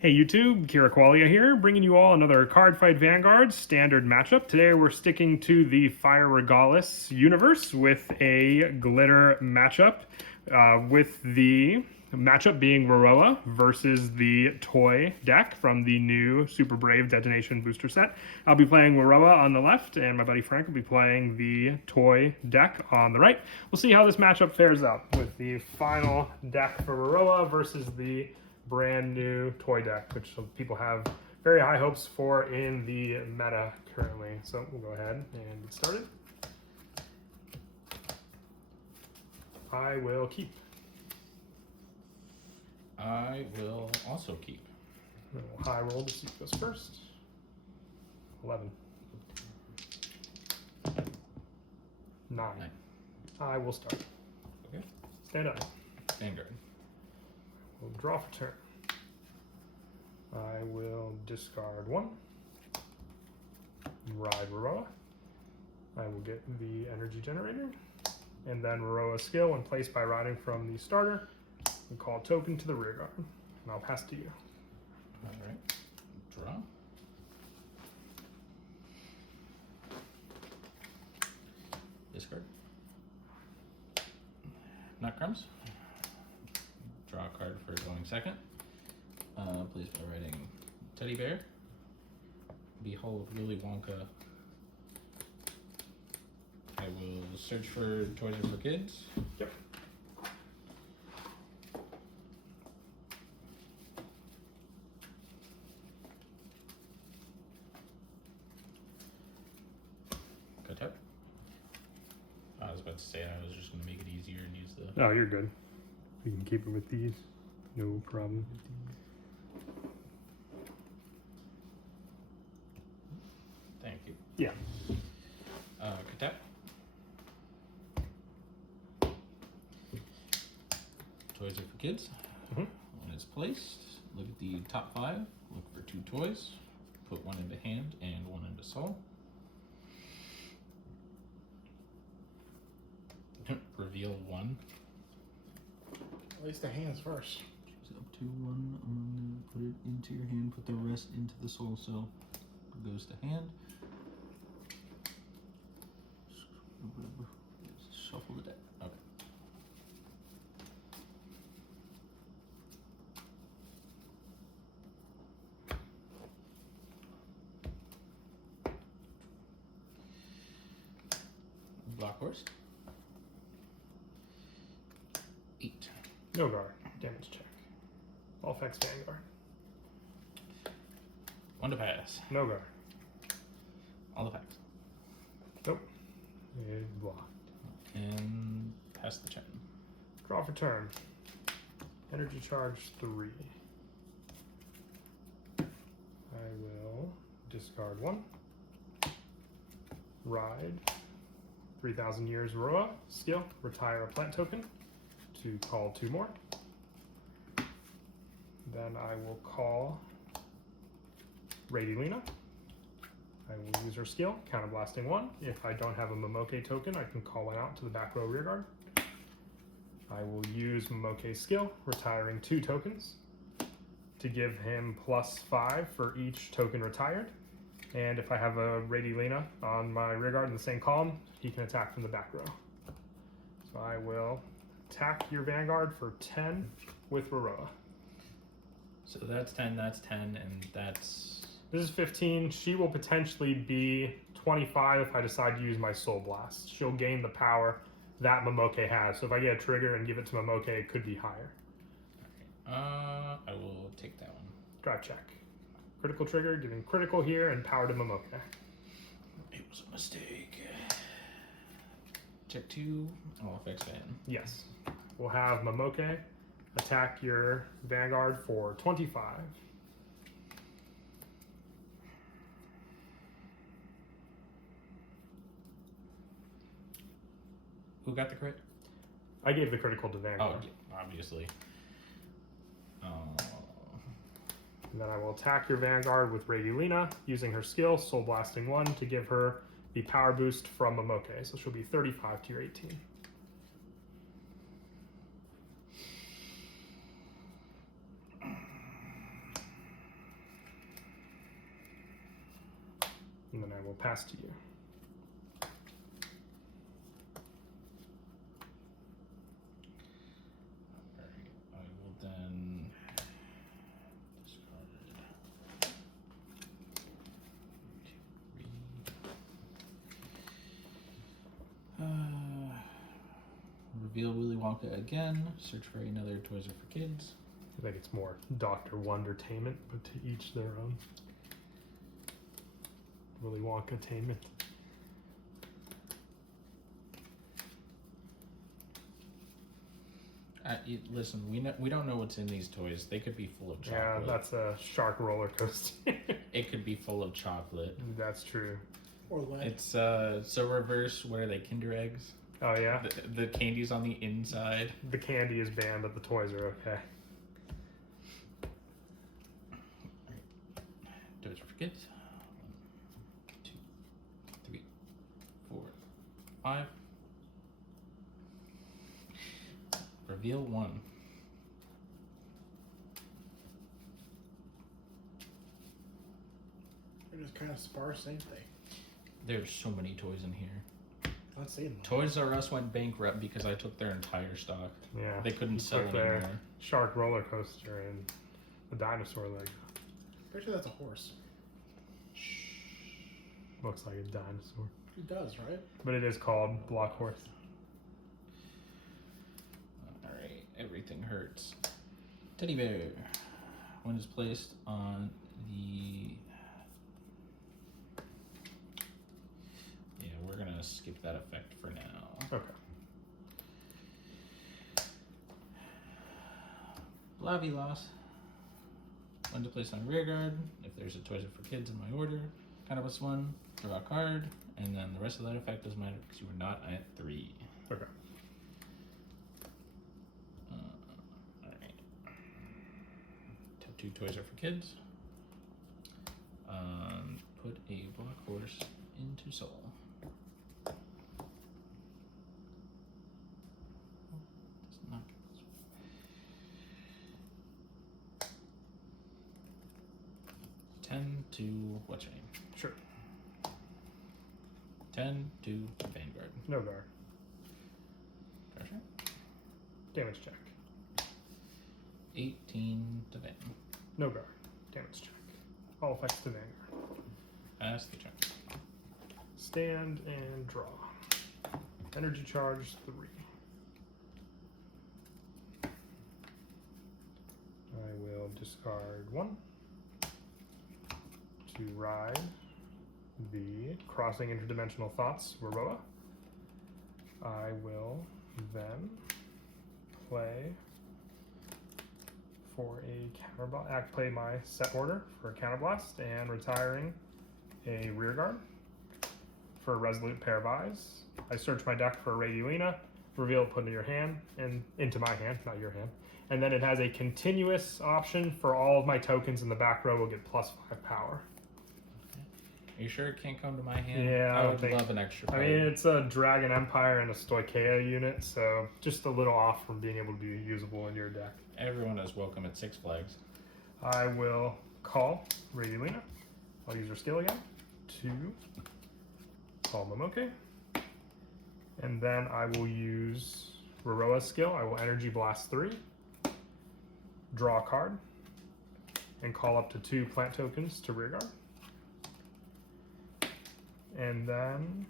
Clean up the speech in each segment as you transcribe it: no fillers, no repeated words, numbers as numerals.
Hey YouTube, Kira Qualia here, bringing you all another Cardfight Vanguard standard matchup. Today we're sticking to the Fire Regalis universe with a glitter matchup, with the matchup being Rorowa versus the toy deck from the new Super Brave Detonation booster set. I'll be playing Rorowa on the left, and my buddy Frank will be playing the toy deck on the right. We'll see how this matchup fares out with the final deck for Rorowa versus the brand new toy deck, which people have very high hopes for in the meta currently. So we'll go ahead and get started. I will keep. I will also keep. We'll high roll to see who goes first. 11. 9. I will start. Okay. Stand up. Vanguard. We'll draw for turn. I will discard 1. Ride Rorowa. I will get the energy generator. And then Rorowa's skill, when placed by riding from the starter, we call a token to the rear guard. And I'll pass to you. Alright. Draw. Discard. Nut crumbs. Draw a card for going second. Please by writing Teddy Bear. Behold Willy Wonka. I will search for toys for kids. Yep. Cut out. I was about to say I was just going to make it easier and use the... Oh, you're good. We can keep it with these. No problem. Thank you. Yeah. Cut out. Toys are for kids. Mm-hmm. When it's placed, look at the top 5. Look for 2 toys. Put 1 into hand and 1 into soul. Reveal 1. At least the hands first. Choose up to 1, put it into your hand, put the rest into the soul cell. It goes to hand. Shuffle the deck. Okay. Black horse. 8. No guard. Damage check. All effects Vanguard. 1 to pass. No guard. All effects. Nope. It's blocked. And pass the check. Draw for turn. Energy charge 3. I will discard 1. Ride. 3,000 years Rorowa. Skill. Retire a plant token to call 2 more. Then I will call Radilina. I will use her skill, counterblasting 1. If I don't have a Momoke token, I can call 1 out to the back row rear guard. I will use Momoke's skill, retiring 2 tokens to give him +5 for each token retired. And if I have a Radilina on my rear guard in the same column, he can attack from the back row. So I will attack your Vanguard for 10 with Rorowa. So that's 10, and that's... This is 15. She will potentially be 25 if I decide to use my Soul Blast. She'll gain the power that Momoke has. So if I get a trigger and give it to Momoke, it could be higher. Okay. I will take that one. Drive check. Critical trigger, giving critical here and power to Momoke. It was a mistake. Check 2. All effects ban. Yes. We'll have Momoke attack your Vanguard for 25. Who got the crit? I gave the critical to Vanguard. Oh, yeah, obviously. And then I will attack your Vanguard with Radilina, using her skill, Soul Blasting 1, to give her the power boost from Momoke. So she'll be 35 to your 18. will pass to you. Alright, I will then discard 1, 2, 3. Reveal Willy Wonka again. Search for another Toys R for Kids. I think it's more Dr. Wondertainment, but to each their own. Willy Wonka-tainment. Listen, we don't know what's in these toys. They could be full of Yeah, chocolate. that's a shark roller coaster. It could be full of chocolate. That's true. Or lead. It's so reverse. What are they? Kinder eggs? Oh yeah? The candy's on the inside. The candy is banned, but the toys are okay. Toys for Kids. 1, 2, 3, 4, 5. Reveal 1. They're just kind of sparse, ain't they? There's so many toys in here. Not seeing them. Toys R Us went bankrupt because I took their entire stock. Yeah. They couldn't You sell took their anymore. shark roller coaster and the dinosaur leg. Pretty sure that's a horse. Looks like a dinosaur. It does, right? But it is called Block Horse. Alright, everything hurts. Teddy bear. When it's placed on the... Yeah, we're gonna skip that effect for now. Okay. Blavy loss. When to place on rear guard. If there's a Toys R for Kids in my order. Cannabis 1, draw a card, and then the rest of that effect doesn't matter because you were not at 3. Okay. Alright. Top 2 Toys R for Kids. Put a Black Horse into Soul. Oh, does not get this one. 10 to what's your name? Sure. 10 to Vanguard. No guard. Gotcha. Damage check. 18 to Van. No guard. Damage check. All effects to Vanguard. Pass the check. Stand and draw. Energy charge 3. I will discard 1 to ride the Crossing Interdimensional Thoughts Rorowa. I will then play for a counterblast. Play my set order for a counterblast and retiring a rear guard for a resolute pair of eyes. I search my deck for a Radiolina, reveal, put into your hand and into my hand, not your hand. And then it has a continuous option for all of my tokens in the back row will get +5 power. Are you sure it can't come to my hand? Yeah, I I don't would think- love an extra I card. mean, it's a Dragon Empire and a Stoicheia unit, so just a little off from being able to be usable in your deck. Everyone is welcome at Six Flags. I will call Radiolina. I'll use her skill again to call Momoke. And then I will use Rorowa's skill. I will Energy Blast 3, draw a card, and call up to 2 plant tokens to rearguard. And then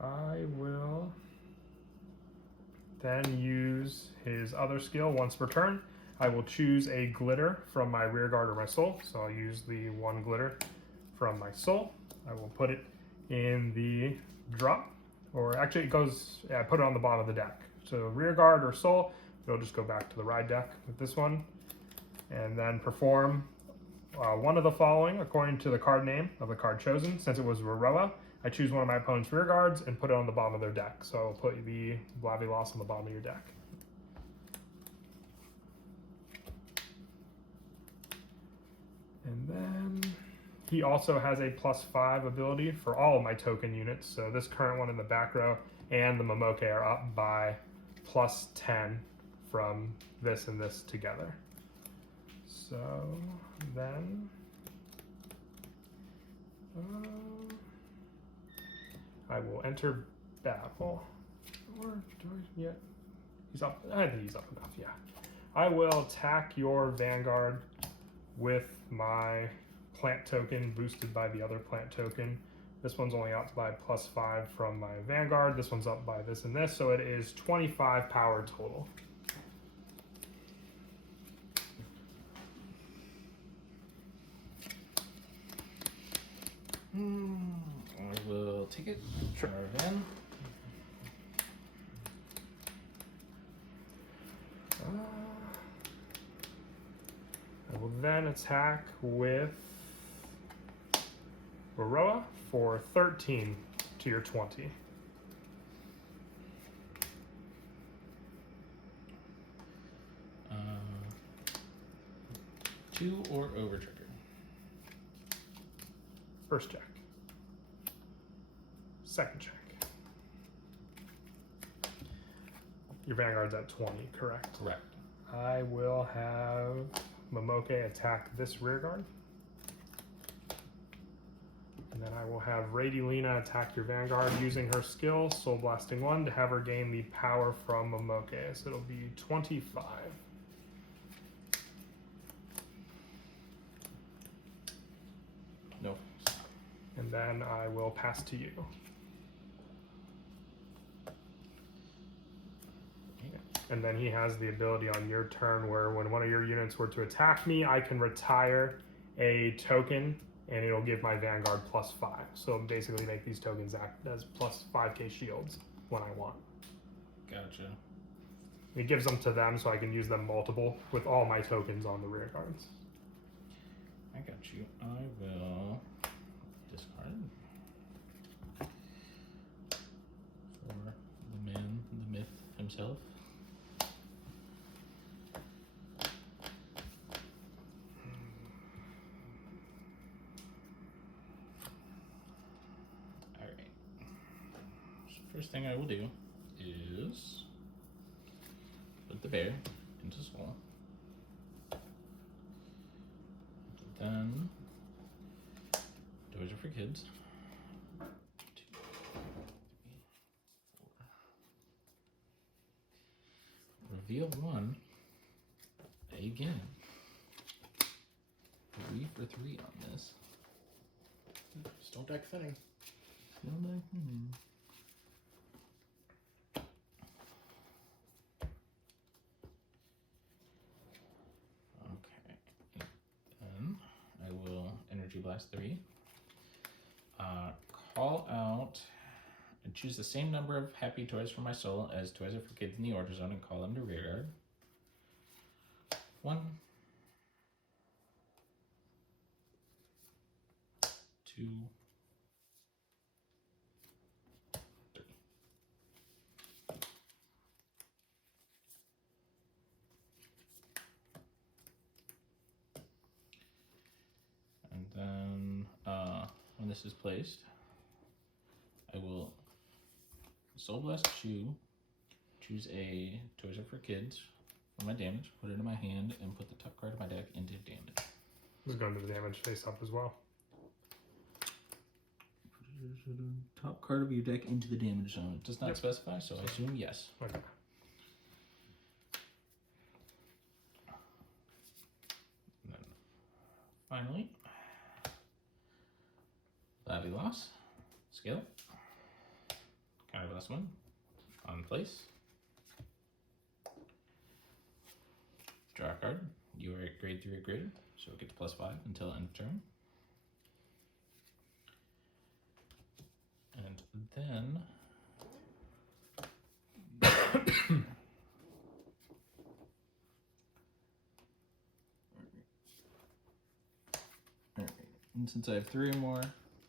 I will then use his other skill once per turn. I will choose a glitter from my rear guard or my soul. So I'll use the 1 glitter from my soul. I will put it in the drop, or actually it goes, yeah, I put it on the bottom of the deck. So rear guard or soul, it'll just go back to the ride deck with this one. And then perform one of the following according to the card name of the card chosen. Since it was Rorowa, I choose one of my opponent's rear guards and put it on the bottom of their deck. So I'll put the Blaviloss on the bottom of your deck. And then he also has a +5 ability for all of my token units. So this current one in the back row and the Momoke are up by +10 from this and this together. So then I will enter battle. Or do I? Yeah, he's up. I think he's up enough. Yeah, I will attack your Vanguard with my plant token boosted by the other plant token. This one's only up by +5 from my Vanguard. This one's up by this and this, so it is 25 power total. I will take it. Sure. Again. I will then attack with Rorowa for 13 to your 20. Two or over trigger. First check. Second check. Your Vanguard's at 20, correct? Correct. I will have Momoke attack this rearguard. And then I will have Radilina attack your Vanguard using her skill, Soul Blasting 1, to have her gain the power from Momoke. So it'll be 25. No. And then I will pass to you. And then he has the ability on your turn where when one of your units were to attack me, I can retire a token and it'll give my Vanguard +5. So basically make these tokens act as +5k shields when I want. Gotcha. It gives them to them so I can use them multiple with all my tokens on the rear guards. I got you. I will discard for the man, the myth himself. Alright. So first thing I will do is put the bear into soul. Then doors are for kids. 2, 3, 4. Reveal 1 again. 3 for 3 on this. Still deck thinning. Okay. Then I will Energy Blast 3. Call out and choose the same number of happy toys for my soul as toys are for kids in the order zone and call them to rear guard. 1, 2, 3. And then when this is placed, I will Soul Blast 2, choose a Toys Are for Kids for my damage, put it in my hand, and put the top card of my deck into damage. This is going to the damage face up as well. Top card of your deck into the damage zone. It does not specify, so I assume yes. Okay. And then finally, Lavi Loss, skill, counter blast 1, on place. Draw a card. You are at grade 3 or greater, so it gets +5 until end of turn. And then Alright. And since I have 3 or more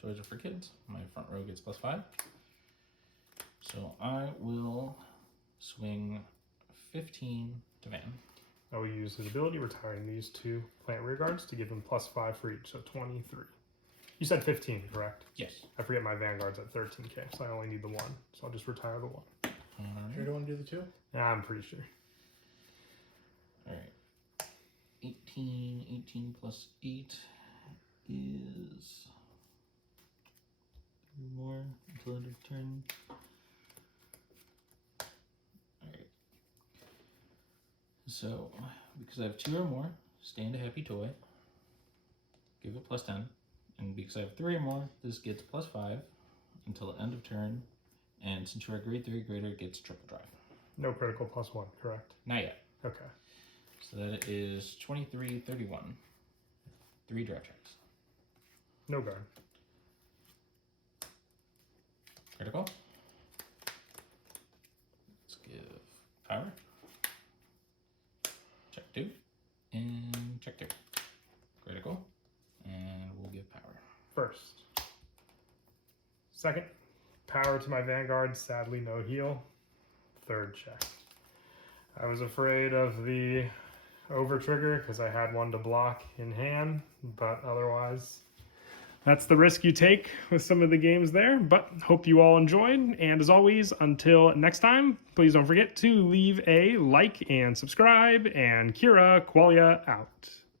toys are for kids, my front row gets +5. So I will swing 15 to Van. I will use his ability, retiring these 2 plant rear guards to give him +5 for each, so 23. You said 15, correct? Yes. I forget my Vanguard's at 13k, so I only need the 1. So I'll just retire the 1. Sure, do you want to do the 2? Yeah, I'm pretty sure. 18. 18 plus 8 is 3 more until end of turn. Alright. So, because I have 2 or more, stand a happy toy. Give it plus 10. And because I have 3 or more, this gets plus 5 until the end of turn. And since you're a grade 3 or greater, it gets triple drive. No critical +1, correct? Not yet. Okay. So that is 23, 31. 3 draft checks. No guard. Critical. Let's give power. Check 2. And check 2. Critical. And we'll give power. First. Second. Power to my Vanguard, sadly no heal. Third check. I was afraid of the over trigger because I had one to block in hand, but otherwise that's the risk you take with some of the games there. But hope you all enjoyed, and as always, until next time, please don't forget to leave a like and subscribe, and Kira Qualia out.